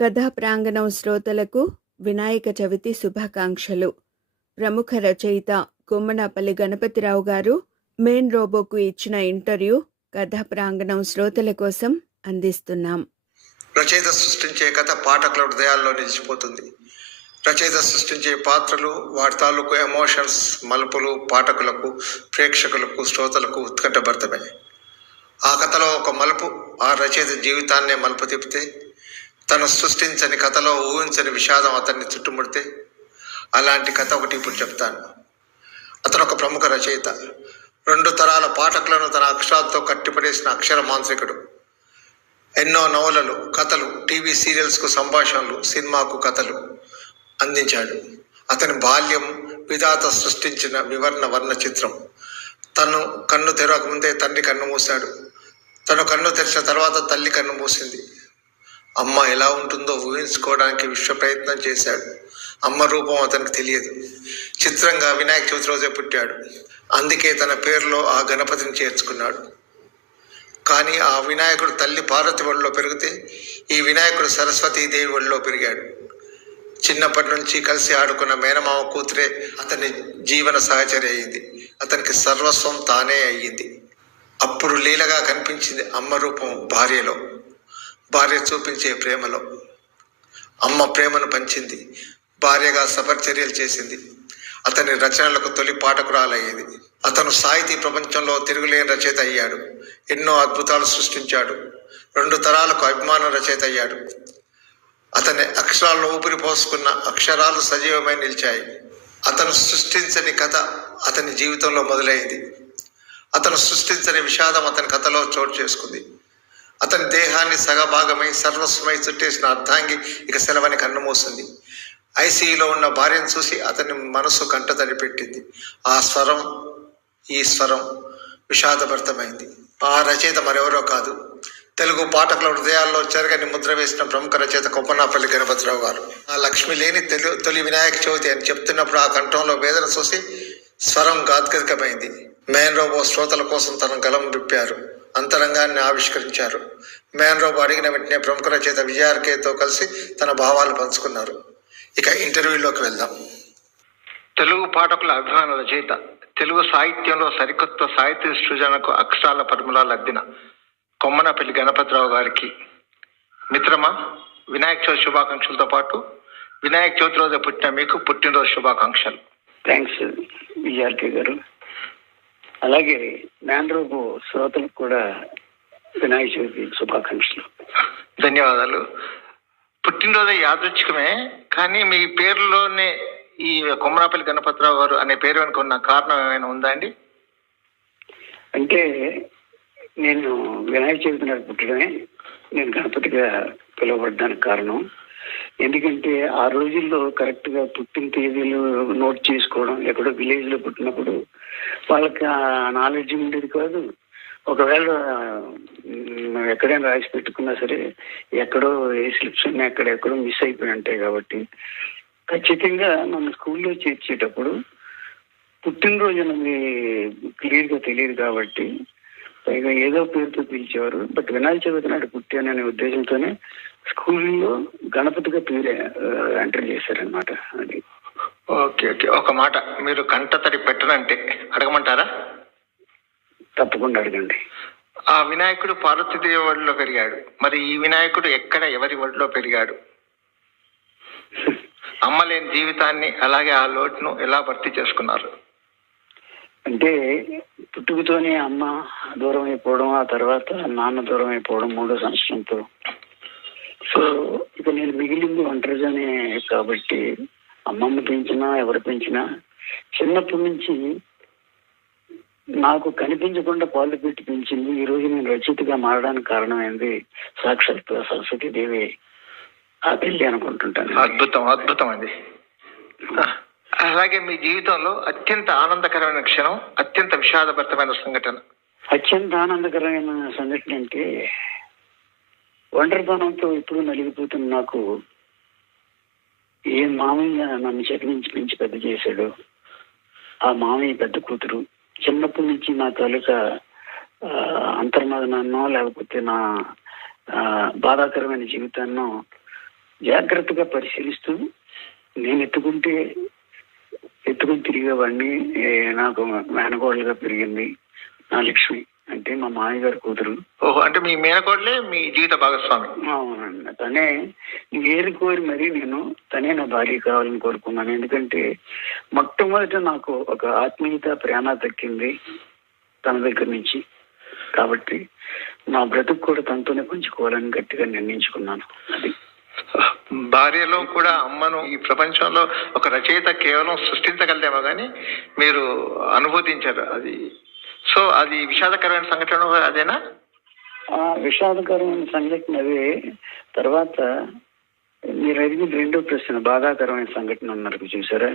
కథా ప్రాంగణం శ్రోతలకు వినాయక చవితి శుభాకాంక్షలు. ప్రముఖ రచయిత గుమ్మనపల్లి గణపతిరావు గారు మెయిన్ రోబోకు ఇచ్చిన ఇంటర్వ్యూ కథా ప్రాంగణం శ్రోతల కోసం అందిస్తున్నాం. రచయిత సృష్టించే కథ పాఠకుల హృదయాల్లో నిలిచిపోతుంది. రచయిత సృష్టించే పాత్రలు వాటి తాలూకు ఎమోషన్స్ మలుపులు పాఠకులకు ప్రేక్షకులకు శ్రోతలకు ఉత్కంఠభరితమే. ఆ కథలో ఒక మలుపు ఆ రచయిత జీవితాన్నే మలుపు తిప్పితే తను సృష్టించని కథలో ఊహించని విషాదం అతన్ని చుట్టుముడితే అలాంటి కథ ఒకటి ఇప్పుడు చెప్తాను. అతను ఒక ప్రముఖ రచయిత. రెండు తరాల పాఠకులను తన అక్షరాలతో కట్టిపడేసిన అక్షర మాంత్రికుడు. ఎన్నో నవలలు కథలు టీవీ సీరియల్స్కు సంభాషణలు సినిమాకు కథలు అందించాడు. అతని బాల్యం విధాత సృష్టించిన వివరణ వర్ణ చిత్రం తను కన్ను తెరవకముందే తండ్రి కన్ను మూశాడు. తను కన్ను తెరిచిన తర్వాత తల్లి కన్ను మూసింది. అమ్మ ఎలా ఉంటుందో ఊహించుకోవడానికి విశ్వ ప్రయత్నం చేశాడు. అమ్మ రూపం అతనికి తెలియదు. చిత్రంగా వినాయక చవితి రోజే పుట్టాడు. అందుకే తన పేరులో ఆ గణపతిని చేర్చుకున్నాడు. కానీ ఆ వినాయకుడు తల్లి పార్వతి ఒడిలో పెరిగితే ఈ వినాయకుడు సరస్వతీదేవి ఒడిలో పెరిగాడు. చిన్నప్పటి నుంచి కలిసి ఆడుకున్న మేనమామ కూతురే అతని జీవన సహచరి అయ్యింది అతనికి సర్వస్వం తానే అయ్యింది. అప్పుడు లీలగా కనిపించింది అమ్మ రూపం భార్యలో. భార్య చూపించే ప్రేమలో. అమ్మ ప్రేమను పంచింది. భార్యగా సపరిచర్యలు చేసింది. అతని రచనలకు తొలి పాఠకురాలయ్యేది. అతను సాహితీ ప్రపంచంలో తిరుగులేని రచయిత అయ్యాడు. ఎన్నో అద్భుతాలు సృష్టించాడు. రెండు తరాలకు అభిమాన రచయిత అయ్యాడు. అతని అక్షరాలను ఊపిరి పోసుకున్న అక్షరాలు సజీవమై నిలిచాయి. అతను సృష్టించని కథ అతని జీవితంలో మొదలైంది. అతను సృష్టించని విషాదం అతని కథలో చోటు చేసుకుంది. అతని దేహాన్ని సగభాగమై సర్వస్వమై చుట్టేసిన అర్ధాంగి ఇక సెలవని కన్నుమూసింది ఐసీయూలో ఉన్న భార్యను చూసి అతని మనసు కంట పెట్టింది ఆ స్వరం ఈ స్వరం విషాదభరితమైంది. ఆ రచయిత మరెవరో కాదు. తెలుగు పాఠకుల హృదయాల్లో చెరగని ముద్ర వేసిన ప్రముఖ రచయిత కొప్పనాపల్లి గణపతిరావు గారు. ఆ లక్ష్మి లేని తెలు తొలి వినాయక చవితి అని చెప్తున్నప్పుడు ఆ కంఠంలో వేదన చూసి స్వరం గాద్గదికమైంది. మేన్ రోబో శ్రోతల కోసం తన గలం విప్పారు. అంతరంగాన్ని ఆవిష్కరించారు. మేన్ రోబో అడిగిన వెంటనే ప్రముఖ రచయిత విజయార్కేతో కలిసి తన భావాలు పంచుకున్నారు. ఇక ఇంటర్వ్యూలోకి వెళ్దాం. తెలుగు పాఠకుల అభిమాన రచయిత తెలుగు సాహిత్యంలో సరికొత్త సాహిత్య సృజనకు అక్షరాల పరిమళాలు అద్దిన కొమ్మనపల్లి గణపతిరావు గారికి. మిత్రమా వినాయక చవితి శుభాకాంక్షలతో పాటు వినాయక చవితి రోజు పుట్టిన మీకు పుట్టినరోజు శుభాకాంక్షలు. థ్యాంక్స్ విజయార్కే గారు. అలాగే రోబో శ్రోతలకు కూడా వినాయక చవితి శుభాకాంక్షలు. ధన్యవాదాలు. పుట్టినరోజు యాదృచ్ఛికమే కానీ మీ పేరులోనే ఈ కొమ్మరాపల్లి గణపతిరావు గారు అనే పేరు వెనుక ఉన్న కారణం ఏమైనా ఉందా అండి? అంటే నేను వినాయక చవితి నాడు పుట్టడమే నేను గణపతిగా పిలువబడ్డానికి కారణం. ఎందుకంటే ఆ రోజుల్లో కరెక్ట్గా పుట్టిన తేదీలు నోట్ చేసుకోవడం ఎక్కడో విలేజ్లో పుట్టినప్పుడు వాళ్ళకి ఆ నాలెడ్జ్ ఉండేది కాదు. ఒకవేళ ఎక్కడైనా రాసి పెట్టుకున్నా సరే ఎక్కడో ఏ స్లిప్స్ ఉన్నాయి ఎక్కడ ఎక్కడో మిస్ అయిపోయి ఉంటాయి కాబట్టి ఖచ్చితంగా మనం స్కూల్లో చేర్చేటప్పుడు పుట్టినరోజు అనేది క్లియర్గా తెలియదు కాబట్టి పైగా ఏదో పేరుతో పిలిచేవారు. బట్ వినాయక చవితి నాడు పుట్టాననే ఉద్దేశంతోనే స్కూల్లో గణపతిగా పేరు ఎంటర్ చేశారనమాట అది. Okay okay. ఒక మాట మీరు కంట తడి పెట్టనంటే అడగమంటారా? తప్పకుండా అడగండి. ఆ వినాయకుడు పార్వతీదేవి ఒడిలో పెరిగాడు. మరి ఈ వినాయకుడు ఎక్కడ ఎవరి ఒడిలో పెరిగాడు? అమ్మలేని జీవితాన్ని అలాగే ఆ లోటును ఎలా భర్తీ చేసుకున్నారు? అంటే పుట్టుకతోనే అమ్మ దూరం అయిపోవడం ఆ తర్వాత నాన్న దూరం అయిపోవడం మూడో సంవత్సరంతో సో ఇక నేను మిగిలింది ఒంటరిగానే కాబట్టి అమ్మమ్మ పెంచినా ఎవరు పెంచినా చిన్నప్పటి నుంచి నాకు కనిపించకుండా పాలు పెట్టి పెంచింది. ఈ రోజు నేను రచయితగా మారడానికి కారణమైంది సాక్షాత్ సరస్వతి దేవి ఆ తల్లి అనుకుంటుంటాను. అద్భుతం అద్భుతం అండి. అలాగే మీ జీవితంలో అత్యంత ఆనందకరమైన క్షణం అత్యంత విషాదభరితమైన సంఘటన. అత్యంత ఆనందకరమైన సంఘటన అంటే ఒంటరితనంతో ఎప్పుడు నలిగిపోతున్న నాకు. ఏ మామయ్య నన్ను చదివించి పెంచి పెద్ద చేశాడు ఆ మామయ్య పెద్ద కూతురు చిన్నప్పటి నుంచి నా తాలూకా ఆ, అంతర్మదనాన్నో లేకపోతే నా బాధాకరమైన జీవితాన్నో జాగ్రత్తగా పరిశీలిస్తూ నేను ఎత్తుకుంటే ఎత్తుకుని తిరిగేవాడిని. నాకు మేనకోడలుగా పెరిగింది నా లక్ష్మి. అంటే మా మామయ్య గారి కూతురు. ఓహో అంటే మీ మేనకోడలే మీ జీవిత భాగస్వామి. అవునండి. తనే ఏరి కోరి మరీ నేను తనే నా భార్య కావాలని కోరుకున్నాను. ఎందుకంటే మొట్టమొదట నాకు ఒక ఆత్మీయత ప్రేమ దక్కింది తన దగ్గర నుంచి. కాబట్టి నా బ్రతుకు కూడా తనతోనే పంచుకోవాలని గట్టిగా నిర్ణయించుకున్నాను. అది. భార్యలో కూడా అమ్మను ఈ ప్రపంచంలో ఒక రచయిత కేవలం సృష్టించగలదేమో కానీ మీరు అనుభూతించారు. అది సో అది విషాదకరమైన సంఘటన అదేనా? ఆ విషాదకరమైన సంఘటన అదే. తర్వాత మీరు అడిగిన రెండో ప్రశ్న బాధాకరమైన సంఘటన అన్నారు చూసారా?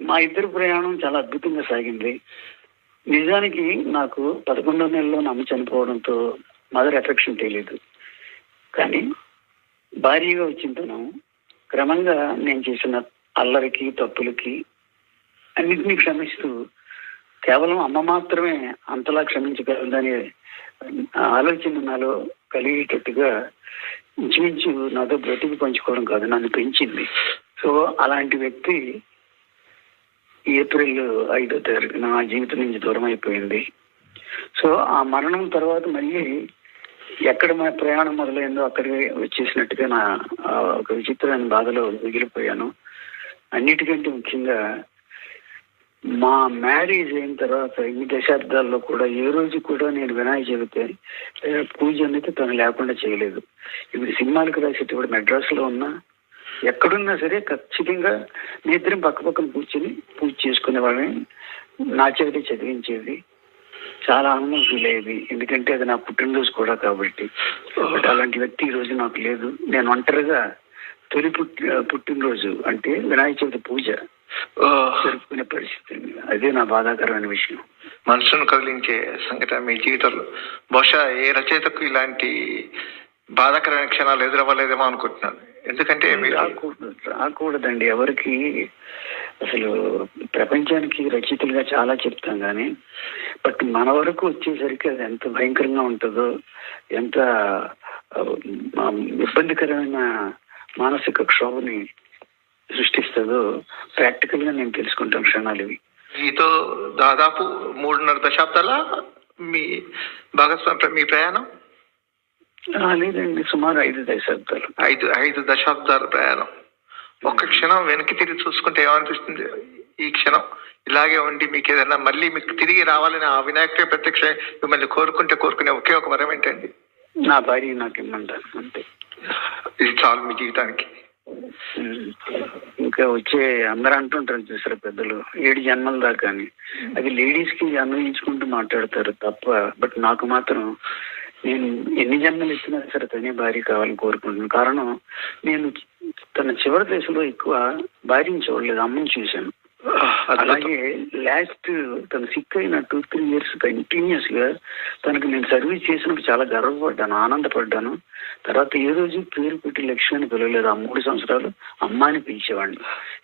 మా ఇద్దరు ప్రయాణం చాలా అద్భుతంగా సాగింది. నిజానికి నాకు పదకొండో నెలలో నా అమ్మ చనిపోవడంతో మదర్ ఎఫెక్షన్ తెలియదు కానీ భారీగా వచ్చిన తను క్రమంగా నేను చేసిన అల్లరికి తప్పులకి అన్నిటినీ క్షమిస్తూ కేవలం అమ్మ మాత్రమే అంతలా క్షమించగలదనే ఆలోచన నాలో కలిగేటట్టుగా ఇంచుమించు నాతో బ్రతికి పంచుకోవడం కాదు నన్ను పెంచింది. సో అలాంటి వ్యక్తి ఏప్రిల్ ఐదో తారీఖు నా జీవితం నుంచి దూరం అయిపోయింది. సో ఆ మరణం తర్వాత మళ్ళీ ఎక్కడ మన ప్రయాణం మొదలైందో అక్కడికి వచ్చేసినట్టుగా నా ఆ, ఒక విచిత్రమైన బాధలో మిగిలిపోయాను. అన్నిటికంటే ముఖ్యంగా మా మ్యారేజ్ అయిన తర్వాత ఈ దశాబ్దాల్లో కూడా ఏ రోజు కూడా నేను వినాయక చవితి పూజ అనేది తను లేకుండా చేయలేదు. ఇప్పుడు సినిమాలకు రాసేటప్పుడు మెడ్రాస్లో ఉన్నా ఎక్కడున్నా సరే ఖచ్చితంగా మీ ఇద్దరం పక్క పక్కన కూర్చొని పూజ చేసుకునే వాళ్ళని నా చేతి చదివించేది. చాలా ఆనందం ఫీల్ అయ్యేది. ఎందుకంటే అది నా పుట్టినరోజు కూడా కాబట్టి. బట్ అలాంటి వ్యక్తి ఈ రోజు నాకు లేదు. నేను ఒంటరిగా తొలి పుట్టి పుట్టినరోజు అంటే వినాయక చవితి పూజ జరుపుకునే పరిస్థితి. అదే నా బాధాకరమైన విషయం. మనసును కదిలించే సంఘటన మీ జీవితంలో. బహుశా ఏ రచయితకు ఇలాంటి బాధాకరమైన క్షణాలు ఎదురవ్వలేదేమో అనుకుంటున్నాను. ఎందుకంటే రాకూడదండి. ఎవరికి అసలు ప్రపంచానికి రచయితలుగా చాలా చెప్తాం కానీ బట్ మన వరకు వచ్చేసరికి అది ఎంత భయంకరంగా ఉంటుందో ఎంత ఇబ్బందికరమైన మానసిక క్షోభని సృష్టిస్తుందో? ప్రాక్టికల్గా నేను తెలుసుకుంటాను క్షణాలు ఇవి. మీతో దాదాపు మూడున్నర దశాబ్దాల మీ భాగస్వామి మీ ప్రయాణం? లేదండి సుమారు ఐదు దశాబ్దాలు. ఐదు ఐదు దశాబ్దాల ప్రయాణం. ఒక్క క్షణం వెనక్కి తిరిగి చూసుకుంటే ఏమనిపిస్తుంది? ఈ క్షణం ఇలాగే ఉండి మీకు ఏదైనా మళ్ళీ మీకు తిరిగి రావాలని ఆ వినాయకుడే ప్రత్యక్ష మిమ్మల్ని కోరుకుంటే కోరుకునే ఒకే ఒక వరం ఏంటండి? నా భార్య నాకు ఇమ్మంటాను అంతే. ఇది చాలు మీ జీవితానికి. ఇంకా వచ్చే అందరూ అంటుంటారు చూసారు పెద్దలు ఏడు జన్మల దాకా అని. అది లేడీస్కి అన్వయించుకుంటూ మాట్లాడతారు తప్ప బట్ నాకు మాత్రం నేను ఎన్ని జన్మలు ఇచ్చినా సరే తనే భార్య కావాలని కోరుకుంటున్నాను. కారణం నేను తన చివరి దశలో ఎక్కువ భార్యని చూడలేదు అమ్మని చూశాను. అలాగే లాస్ట్ తను సిక్ అయిన టూ త్రీ ఇయర్స్ కంటిన్యూస్గా తనకు నేను సర్వీస్ చేసినప్పుడు చాలా గర్వపడ్డాను ఆనందపడ్డాను. తర్వాత ఏ రోజు పేరు పెట్టి లక్ష్మి పిలవలేదు. ఆ మూడు సంవత్సరాలు అమ్మాయిని పిలిచేవాడిని.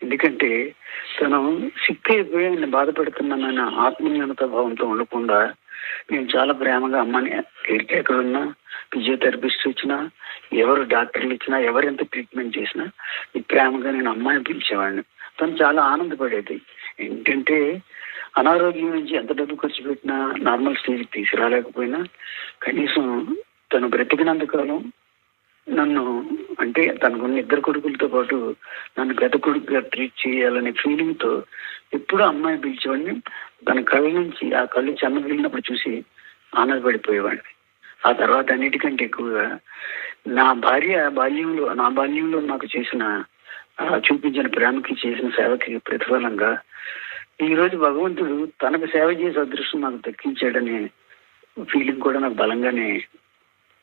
ఎందుకంటే తను సిక్ అయిపోయి ఆయన బాధపడుతున్నానన్న ఆత్మీయత భావంతో ఉండకుండా నేను చాలా ప్రేమగా అమ్మని ఎక్కడ ఉన్నా ఫిజియోథెరపిస్ట్ వచ్చినా ఎవరు డాక్టర్లు ఇచ్చినా ఎవరు ఎంత ట్రీట్మెంట్ చేసినా ఈ ప్రేమగా నేను అమ్మాయిని పిలిచేవాడిని. తను చాలా ఆనందపడేది. ఏంటంటే అనారోగ్యం నుంచి ఎంత డబ్బు ఖర్చు పెట్టినా నార్మల్ స్టేజ్ తీసుకురాలేకపోయినా కనీసం తను బ్రతికినంత కాలం నన్ను అంటే తనకున్న ఇద్దరు కొడుకులతో పాటు నన్ను గత కొడుకుగా ట్రీట్ చేయాలనే ఫీలింగ్తో ఎప్పుడూ అమ్మాయి పిలిచేవాడిని. తన కళ్ళ నుంచి ఆ కళ్ళు చెన్నగిలినప్పుడు చూసి ఆనందపడిపోయేవాడిని. ఆ తర్వాత అన్నిటికంటే ఎక్కువగా నా భార్య బాల్యంలో నా బాల్యంలో నాకు చేసిన చూపించిన ప్రేమకి చేసిన సేవకి ప్రతిఫలంగా ఈ రోజు భగవంతుడు తనకు సేవ చేసే అదృష్టం నాకు దక్కించాడనే ఫీలింగ్ కూడా నాకు బలంగానే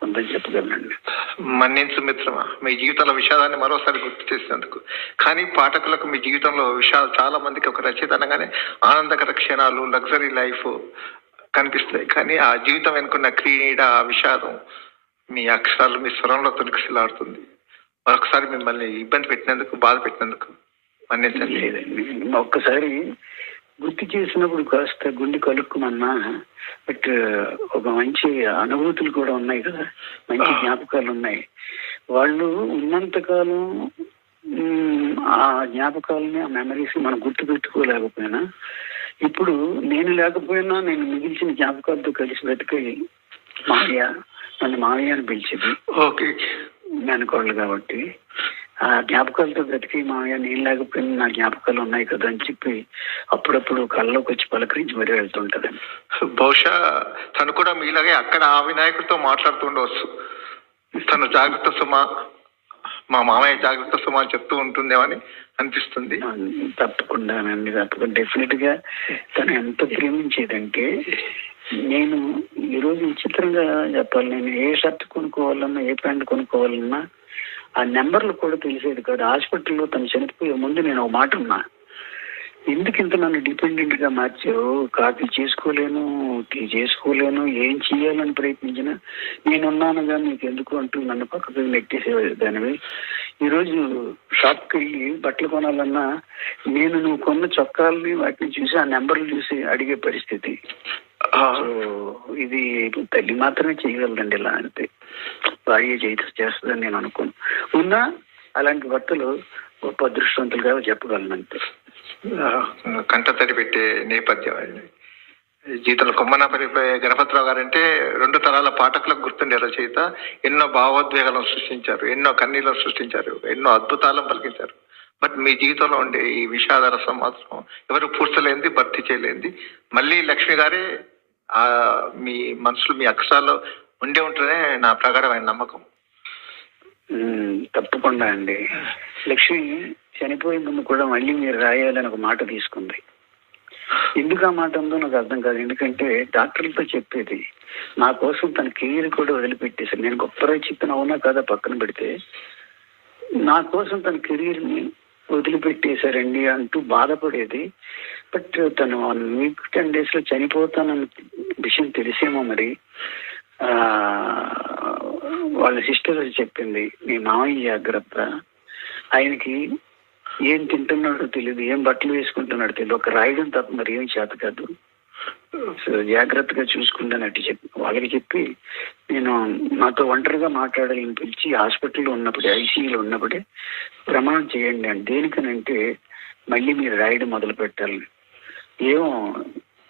ఉందని చెప్పగలనండి. మన్నించు మిత్రమా మీ జీవితంలో విషాదాన్ని మరోసారి గుర్తు చేసినందుకు. కానీ పాఠకులకు మీ జీవితంలో విషాదాలు చాలా మందికి ఒక రచయిత అనగానే ఆనందకర క్షణాలు లగ్జరీ లైఫ్ కనిపిస్తాయి. కానీ ఆ జీవితం వెనుకున్న క్రీడ ఆ విషాదం మీ అక్షరాలు మీ స్వరంలో తొలికిసిలాడుతుంది మరొకసారి మిమ్మల్ని ఇబ్బంది పెట్టినందుకు బాధ పెట్టినందుకు మన్నించండి. ఒక్కసారి గుర్తు చేసినప్పుడు కాస్త గుండె కలుక్కుమన్నా బట్ ఒక మంచి అనుభూతులు కూడా ఉన్నాయి కదా. మంచి జ్ఞాపకాలు ఉన్నాయి. వాళ్ళు ఉన్నంతకాలం ఆ జ్ఞాపకాలని ఆ మెమరీస్ మనం గుర్తు పెట్టుకోలేకపోయినా ఇప్పుడు నేను లేకపోయినా నేను మిగిల్చిన జ్ఞాపకాలతో కలిసి బ్రతికి మావయ్య నన్ను మావయ్య అని పిలిచేది. ఓకే. మేనకోళ్ళు కాబట్టి. ఆ జ్ఞాపకాలతో బ్రతికి మావయ్య నేను లేకపోయినా నా జ్ఞాపకాలు ఉన్నాయి కదా అని చెప్పి అప్పుడప్పుడు కళ్ళలోకి వచ్చి పలకరించి మరీ వెళ్తుంటదండి బహుశా తను కూడా మీలాగే అక్కడ ఆ వినాయకుడితో మాట్లాడుతూ ఉండవచ్చు. తను జాగ్రత్త సుమా మా మామయ్య జాగ్రత్త సుమా అని చెప్తూ ఉంటుందేమని అనిపిస్తుంది. తప్పకుండానండి తప్పకుండా డెఫినెట్గా తను ఎంత ప్రేమించేదంటే నేను ఈరోజు విచిత్రంగా చెప్పాలి. నేను ఏ షర్ట్ కొనుక్కోవాలన్నా ఏ ప్యాంట్ కొనుక్కోవాలన్నా ఆ నెంబర్లు కూడా తెలిసేది కాదు. హాస్పిటల్లో తను చనిపోయే ముందు నేను ఒక మాట ఉన్నా ఎందుకు ఇంత నన్ను డిపెండెంట్గా మార్చావు? కాఫీ చేసుకోలేను టీ చేసుకోలేను ఏం చేయాలని ప్రయత్నించినా నేనున్నానుగా నీకు ఎందుకు అంటూ నన్ను పక్కకు నెట్టేసేదానివి ఈరోజు షాప్కి వెళ్ళి బట్టలు కొనాలన్నా నేను నువ్వు కొన్న చొక్కాలని వాటిని చూసి ఆ నెంబర్లు చూసి అడిగే పరిస్థితి. ఇది తల్లి మాత్రమే చేయగలదండి ఇలా అంతే భార్య చేత చేస్తుందని నేను అనుకోను. ఉన్నా అలాంటి భర్తలు గొప్ప అదృష్టవంతులుగా చెప్పగలను అంతే. ఆ, కంటతడి పెట్టే నేపథ్యం అండి. జీతల కొమ్మనపల్లి గణపతిరావు గారు అంటే రెండు తరాల పాఠకులకు గుర్తుండే రచయిత ఎన్నో భావోద్వేగాలను సృష్టించారు ఎన్నో కన్నీళ్ళను సృష్టించారు ఎన్నో అద్భుతాలను పలికించారు. బట్ మీ జీవితంలో ఉండే ఈ విషాద రసం మాత్రం ఎవరు పూడ్చలేంది భర్తీ చేయలేంది. మళ్ళీ లక్ష్మి గారే ఆ మీ మనసులు మీ అక్షరాల్లో ఉండే ఉంటేనే నా ప్రగాఢమైన నమ్మకం. తప్పకుండా అండి. లక్ష్మి చనిపోయే ముందు కూడా మళ్ళీ మీరు రాయాలని ఒక మాట తీసుకుంది. ఎందుకు ఆ మాట ఉందో నాకు అర్థం కాదు. ఎందుకంటే డాక్టర్లతో చెప్పేది నా కోసం తన కెరీర్ కూడా వదిలిపెట్టేసి నేను గొప్ప చెప్పిన అవునా కదా పక్కన పెడితే నా కోసం తన కెరీర్ని వదిలిపెట్టేశారండి అంటూ బాధపడేది. బట్ తను వీక్ టెన్ డేస్లో చనిపోతానని విషయం తెలిసేమో మరి ఆ వాళ్ళ సిస్టర్ చెప్పింది మీ మామయ్య జాగ్రత్త. ఆయనకి ఏం తింటున్నాడో తెలియదు ఏం బట్టలు వేసుకుంటున్నాడో తెలియదు ఒక రాయడం తప్ప మరి ఏమి చేత కాదు. సో జాగ్రత్తగా చూసుకుంటానట్టు చెప్పి వాళ్ళకి చెప్పి నేను నాతో ఒంటరిగా మాట్లాడాలని పిలిచి హాస్పిటల్లో ఉన్నప్పుడే ఐసీయూలో ఉన్నప్పుడే ప్రమాణం చేయండి అని. దేనికనంటే మళ్ళీ మీరు రాయడం మొదలు పెట్టాలని ఏమో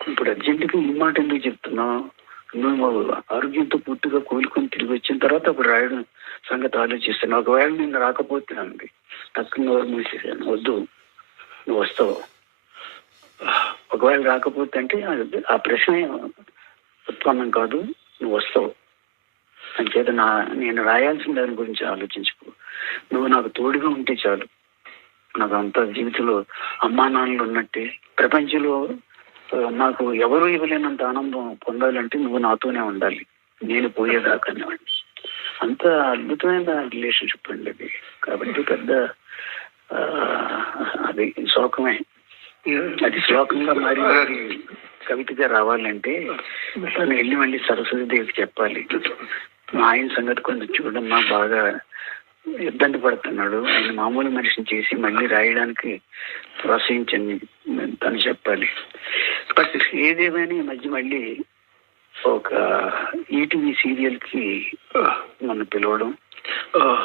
ఇప్పుడు అర్జెంటుగా ఈ మాట ఎందుకు చెప్తున్నావు నువ్వు ఆరోగ్యంతో పూర్తిగా కోలుకొని తిరిగి వచ్చిన తర్వాత అప్పుడు రాయడం సంగతి ఆలోచిస్తాను. ఒకవేళ నేను రాకపోతే అండి తక్కువ నోరు మూసేసాను వద్దు నువ్వు వస్తావు. ఒకవేళ రాకపోతే అంటే ఆ ప్రశ్న ఉత్పన్నం కాదు నువ్వు వస్తావు. అంచేత నా నేను రాయాల్సిన దాని గురించి ఆలోచించుకో. నువ్వు నాకు తోడుగా ఉంటే చాలు. నాకు అంత జీవితంలో అమ్మా నాన్నలు ఉన్నట్టే. ప్రపంచంలో నాకు ఎవరు ఇవ్వలేనంత ఆనందం పొందాలంటే నువ్వు నాతోనే ఉండాలి. నేను పోయేదాకానే అంత అద్భుతమైన రిలేషన్షిప్ అండి అది. కాబట్టి పెద్ద ఆ, అది శోకమే. అది శ్లోకంగా మారి మరి కవితగా రావాలంటే తను వెళ్ళి మళ్ళీ సరస్వతి దేవికి చెప్పాలి. మా ఆయన సంగతి కొంచెం చూడమ్మా బాగా ఇబ్బంది పడుతున్నాడు. ఆయన మామూలు మనిషిని చేసి మళ్ళీ రాయడానికి ప్రోత్సహించండి. తను చెప్పాలి. బట్ ఏదేమైనా ఈ మధ్య మళ్ళీ ఒక ఈటీవీ సీరియల్కి నన్ను పిలవడం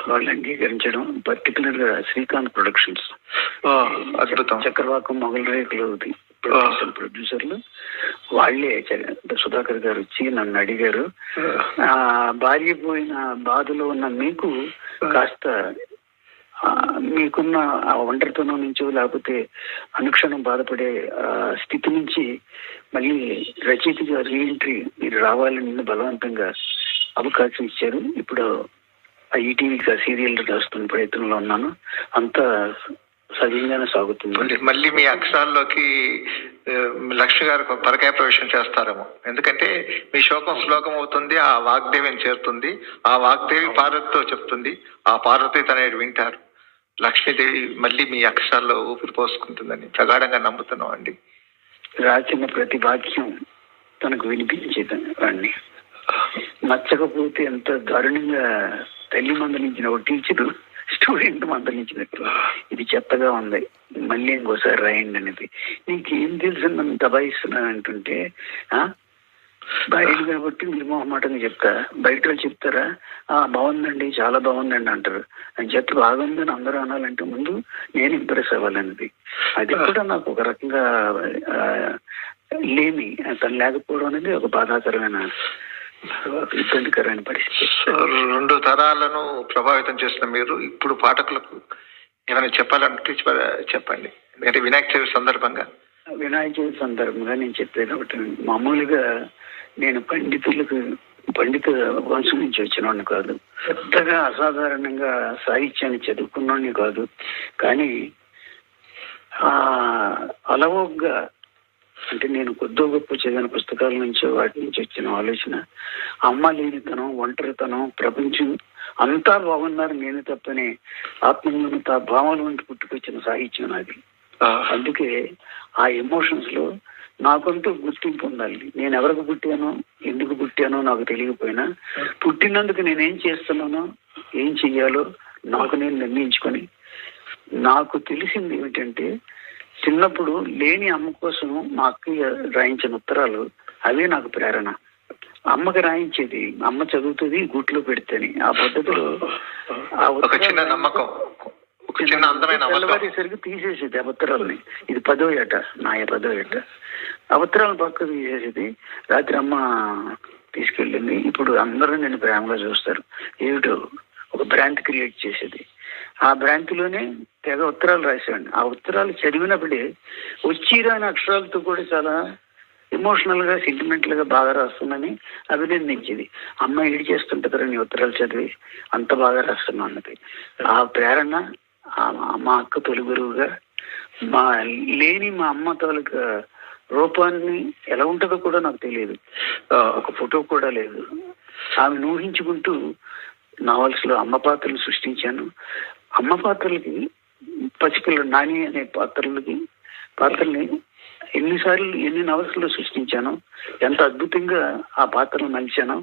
వాళ్ళు అంగీకరించడం పర్టికులర్గా శ్రీకాంత్ ప్రొడక్షన్స్ అద్భుతం. చక్రవాకం మొగల్ రేకులు ప్రొడ్యూసర్. ప్రొడ్యూసర్లు. వాళ్ళే సుధాకర్ గారు వచ్చి నన్ను అడిగారు. ఆ. భార్య పోయిన బాధలో ఉన్న మీకు కాస్త మీకున్న ఆ ఒంటరితనం నుంచో లేకపోతే అనుక్షణం బాధపడే స్థితి నుంచి మళ్ళీ రచయితగా రీఎంట్రీ మీరు రావాలని బలవంతంగా అవకాశం ఇచ్చారు. ఇప్పుడు ఆ ఈటీవీకి ఆ సీరియల్ రాస్తున్న ప్రయత్నంలో ఉన్నాను. అంతా సవ్యంగానే సాగుతుంది. మళ్ళీ మీ అక్షరాల్లోకి లక్ష్మి గారు పరకాయ ప్రవేశం చేస్తారేమో. ఎందుకంటే మీ శోకం శ్లోకం అవుతుంది ఆ వాగ్దేవిని చేరుతుంది ఆ వాగ్దేవి పార్వతితో చెప్తుంది ఆ పార్వతి తనయుడు వింటారు. లక్ష్మీదేవి మళ్ళీ మీ అక్షరాల్లో ఊపిరి పోసుకుంటుందని ప్రగాఢంగా నమ్ముతున్నాం అండి. రాసిన ప్రతి వాక్యం తనకు వినిపించేదాన్ని. నచ్చకపోతే ఎంత దారుణంగా తల్లి మందలించిన ఒక టీచరు స్టూడెంట్ మందలించినట్టు ఇది చెత్తగా ఉంది. మళ్ళీ ఇంకోసారి రాయండి అనేది. నీకేం తెలుసు నన్ను దబాయిస్తున్నాను అంటుంటే ఆ? భార్యను కాబట్టి నిర్మోహమాటంగా చెప్తా. బయట వాళ్ళు చెప్తారా? ఆ బాగుందండి చాలా బాగుందండి అంటారు. అని చెత్త బాగుందని అందరూ అనాలంటే ముందు నేను ఇంప్రెస్ అవ్వాలన్నది. అది కూడా నాకు ఒక రకంగా లేని తను లేకపోవడం అనేది ఒక బాధాకరమైన ఇబ్బందికరమైన పరిస్థితి రెండు తరాలను ప్రభావితం చేసిన మీరు ఇప్పుడు పాఠకులకు ఏమైనా చెప్పాలంటే చెప్ప- చెప్పండి. ఎందుకంటే వినాయక చవితి సందర్భంగా. వినాయక చవితి సందర్భంగా నేను చెప్పేది ఒకటి మామూలుగా నేను పండితులకు పండిత వంశం నుంచి వచ్చినవాడిని కాదు. పెద్దగా అసాధారణంగా సాహిత్యాన్ని చదువుకున్నవాడిని కాదు. కానీ ఆ అలవోగ్గా అంటే నేను కొద్దో గొప్ప చదివిన పుస్తకాల నుంచి వాటి నుంచి వచ్చిన ఆలోచన అమ్మ లేనితనం ఒంటరితనం ప్రపంచం అంతా బాగున్నారు నేను తప్పని ఆత్మన్యూనత భావాల వంటి పుట్టుకొచ్చిన సాహిత్యం నాది. అందుకే ఆ ఎమోషన్స్లో నాకంటూ గుర్తింపు ఉండాలి. నేను ఎవరికి పుట్టానో ఎందుకు పుట్టానో నాకు తెలియకపోయినా పుట్టినందుకు నేనేం చేస్తున్నానో ఏం చెయ్యాలో నాకు నేను నిర్ణయించుకొని నాకు తెలిసింది ఏమిటంటే చిన్నప్పుడు లేని అమ్మ కోసం మా అక్కయ్య రాయించిన ఉత్తరాలు అవే నాకు ప్రేరణ. అమ్మకి రాయించేది అమ్మ చదువుతుంది గూట్లో పెడితేని. ఆ పద్ధతిలో ఆ ఒక చిన్న నమ్మకం తెల్లవారేసరికి తీసేసేది ఆ ఉత్తరాలని. ఇది పదో ఏట నాయ పదో ఏట. ఆ ఉత్తరాలను పక్కకు తీసేసేది. రాత్రి అమ్మ తీసుకెళ్ళింది. ఇప్పుడు అందరూ నేను ప్రేమగా చూస్తారు. ఏమిటో ఒక భ్రాంతి క్రియేట్ చేసేది. ఆ భ్రాంతిలోనే తెగ ఉత్తరాలు రాసేవాడిని ఆ ఉత్తరాలు చదివినప్పుడే వచ్చి రాని అక్షరాలతో కూడా చాలా ఎమోషనల్గా సెంటిమెంటల్గా బాగా రాస్తుందని అభినందించింది. అమ్మ ఏడు చేస్తుంటారు నీ ఉత్తరాలు చదివి అంత బాగా రాస్తున్నా అన్నది. ఆ ప్రేరణ ఆ- మా అక్క తొలి గురువుగా మా లేని మా అమ్మ తాలూకా రూపాన్ని ఎలా ఉంటుందో కూడా నాకు తెలియదు. ఒక ఫోటో కూడా లేదు. ఆమె ఊహించుకుంటూ నావల్స్లో అమ్మ పాత్రలు సృష్టించాను. అమ్మ పాత్రలకి పసిపిల్ల నాని అనే పాత్రలకి పాత్రల్ని ఎన్నిసార్లు ఎన్ని నవల్స్ సృష్టించాను సృష్టించానో ఎంత అద్భుతంగా ఆ పాత్రను మలిచాను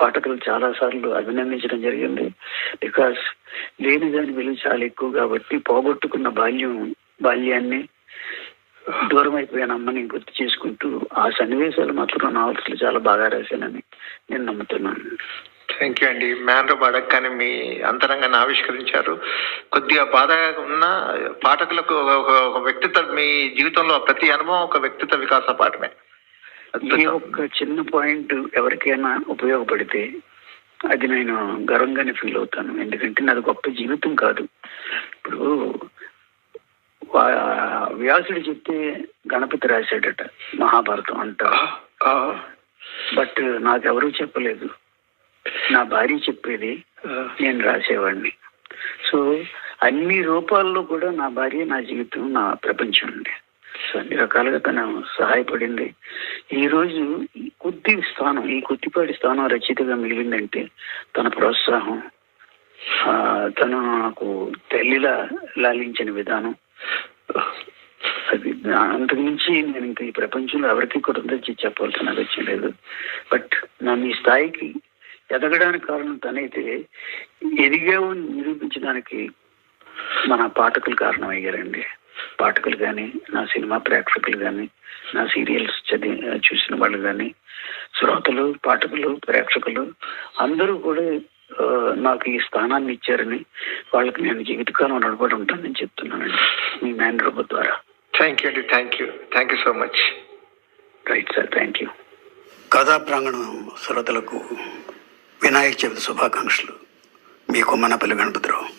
పాఠకులు చాలా సార్లు అభినందించడం జరిగింది. బికాస్ లేని దాని విలువ చాలా ఎక్కువ కాబట్టి పోగొట్టుకున్న బాల్యం బాల్యాన్ని దూరం అయిపోయిన అమ్మని గుర్తు చేసుకుంటూ ఆ సన్నివేశాలు మాత్రం నావల్స్లో చాలా బాగా రాశానని నేను నమ్ముతున్నాను. థ్యాంక్ యూ అండి మ్యాన్ రోబ్ అడగగానే మీ అంతరంగాన్ని ఆవిష్కరించారు. కొద్దిగా బాధ ఉన్న పాఠకులకు ఒక- ఒక- ఒక వ్యక్తిత్వ మీ జీవితంలో ప్రతి అనుభవం ఒక వ్యక్తిత్వ వికాస పాఠమే. ఈ ఒక్క చిన్న పాయింట్ ఎవరికైనా ఉపయోగపడితే అది నేను గర్వంగానే ఫీల్ అవుతాను. ఎందుకంటే నాది గొప్ప జీవితం కాదు. ఇప్పుడు వ్యాసుడు చెప్తే గణపతి రాశాడట మహాభారతం ఆ, బట్ నాకెవరూ చెప్పలేదు. నా భార్య చెప్పేది నేను రాసేవాడిని. సో అన్ని రూపాల్లో కూడా నా భార్య నా జీవితం నా ప్రపంచం అండి. సో అన్ని రకాలుగా తను సహాయపడింది. ఈ రోజు కొద్ది స్థానం ఈ కొద్దిపాటి స్థానం రచయితగా మిగిలిందంటే తన ప్రోత్సాహం ఆ, తను నాకు తల్లిలా లాలించిన విధానం. అది అంతకుమించి నేను ఇంకా ఈ ప్రపంచంలో ఎవరికి కూడా చెప్పవలసిన అవసరం లేదు. బట్ నన్ను ఈ స్థాయికి ఎదగడానికి కారణం తనైతే ఎదిగావు అని నిరూపించడానికి మన పాఠకులు కారణమయ్యారండి. పాఠకులు కానీ నా సినిమా ప్రేక్షకులు కానీ నా సీరియల్స్ చదివి చూసిన వాళ్ళు కానీ శ్రోతలు పాఠకులు ప్రేక్షకులు అందరూ కూడా నాకు ఈ స్థానాన్ని ఇచ్చారని వాళ్ళకి నేను జీవితకాలం నడబడి ఉంటానని చెప్తున్నానండి మీ మ్యాన్ రోబో ద్వారా. థ్యాంక్ యూ అండి thank you thank you so much right sir thank you కథా ప్రాంగణం శ్రోతలకు వినాయక చవితి శుభాకాంక్షలు. మీ కొమ్మనపల్లి గణపతిరావు.